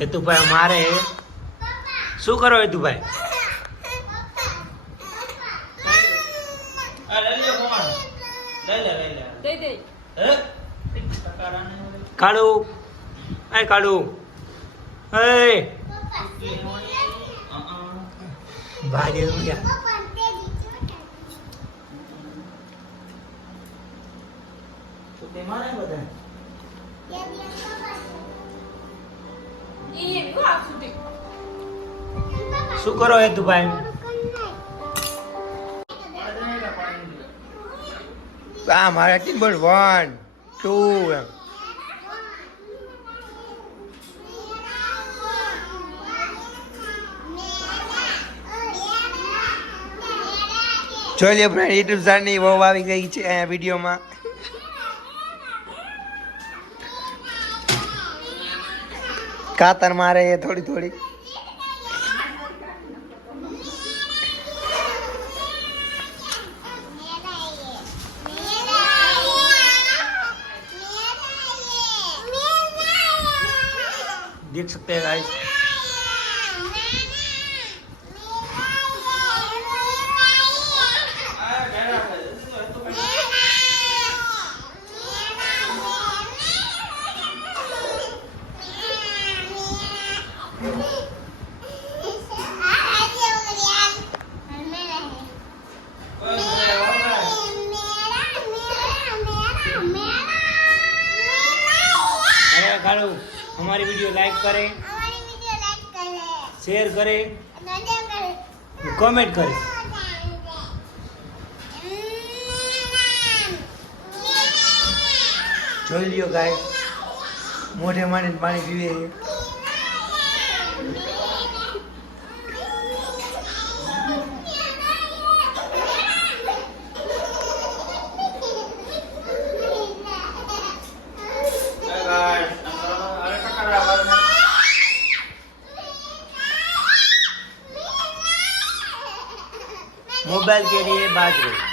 હેતુભાઈ મારે શું કરો હેતુભાઈ? કાળુ એ કાળુ એ ભાઈ શું કરો હેતુભાઈ? મારા ટીમ્બર 1 2 એમ જોઈ લે ફ્રેન્ડ, યુટ્યુબ ચેનલની વહુ આવી ગઈ છે અહીંયા વિડીયોમાં. કાતર મારે એ થોડી થોડી. देख सकते हैं गाइस, हमारी वीडियो लाइक करें, शेयर करें, कमेंट करें. જોઈ લ્યો ગાય, મોઢે માને પાણી પીવે. मोबाइल के लिए बात रही.